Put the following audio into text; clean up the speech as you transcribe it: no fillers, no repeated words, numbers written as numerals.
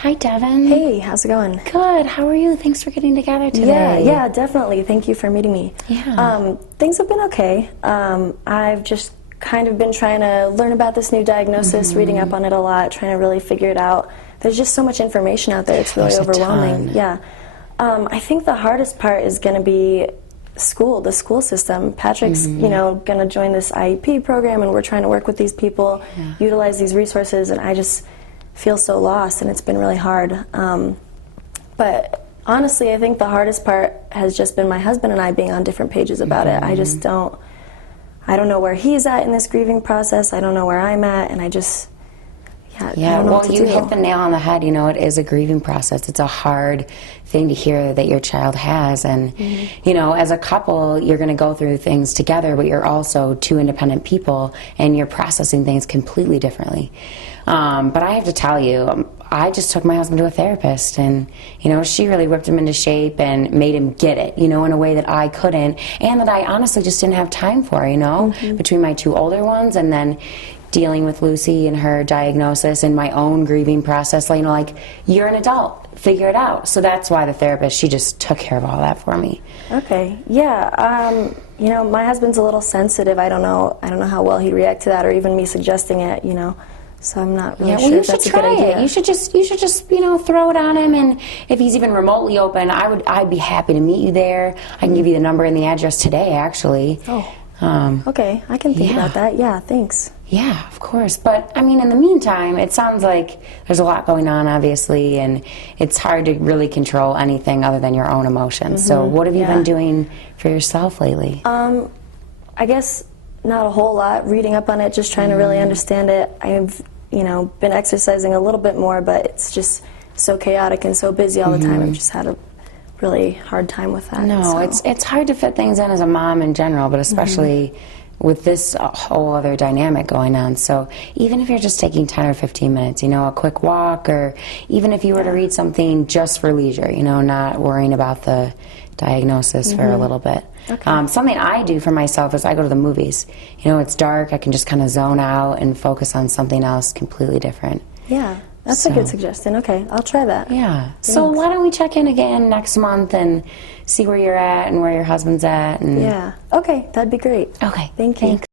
Hi, Devin. Hey, how's it going? Good. How are you? Thanks for getting together today. Yeah, definitely. Thank you for meeting me. Yeah. Things have been okay. I've just kind of been trying to learn about this new diagnosis, reading up on it a lot, trying to really figure it out. There's just so much information out there. It's really There's a overwhelming. ton. Yeah. I think the hardest part is going to be school, the school system. Patrick's, going to join this IEP program, and we're trying to work with these people, utilize these resources, and I just feel so lost, and it's been really hard. But honestly, I think the hardest part has just been my husband and I being on different pages about it. I just don't know where he's at in this grieving process. I don't know where I'm at, and I don't know what to do. You hit the nail on the head. You know, it is a grieving process. It's a hard thing to hear that your child has, and you know, as a couple, you're going to go through things together, but you're also two independent people, and you're processing things completely differently. But I have to tell you, I just took my husband to a therapist, and you know, she really whipped him into shape and made him get it, you know, in a way that I couldn't, and that I honestly just didn't have time for, you know, between my two older ones, and then dealing with Lucy and her diagnosis and my own grieving process. You know, like, you're an adult, figure it out. So that's why the therapist, she just took care of all that for me. Okay, yeah. You know, my husband's a little sensitive. I don't know how well he'd react to that, or even me suggesting it, you know. So I'm not really sure if that's a good idea. You should just, you know, throw it on him, and if he's even remotely open, I'd be happy to meet you there. I can give you the number and the address today, actually. Oh. Okay, I can think about that. Yeah, thanks. Yeah, of course. But, I mean, in the meantime, it sounds like there's a lot going on, obviously, and it's hard to really control anything other than your own emotions. So what have you been doing for yourself lately? I guess not a whole lot. Reading up on it, just trying to really understand it. I've, you know, been exercising a little bit more, but it's just so chaotic and so busy all the time. I've just had a really hard time with that. No, it's hard to fit things in as a mom in general, but especially with this whole other dynamic going on. So even if you're just taking 10 or 15 minutes, you know, a quick walk, or even if you were to read something just for leisure, you know, not worrying about the diagnosis for a little bit. Okay. Something I do for myself is I go to the movies. You know, it's dark, I can just kind of zone out and focus on something else completely different. Yeah, that's a good suggestion. Okay, I'll try that. Yeah. So why don't we check in again next month and see where you're at and where your husband's at? And Yeah. Okay, that'd be great. Okay. Thank you. Thanks.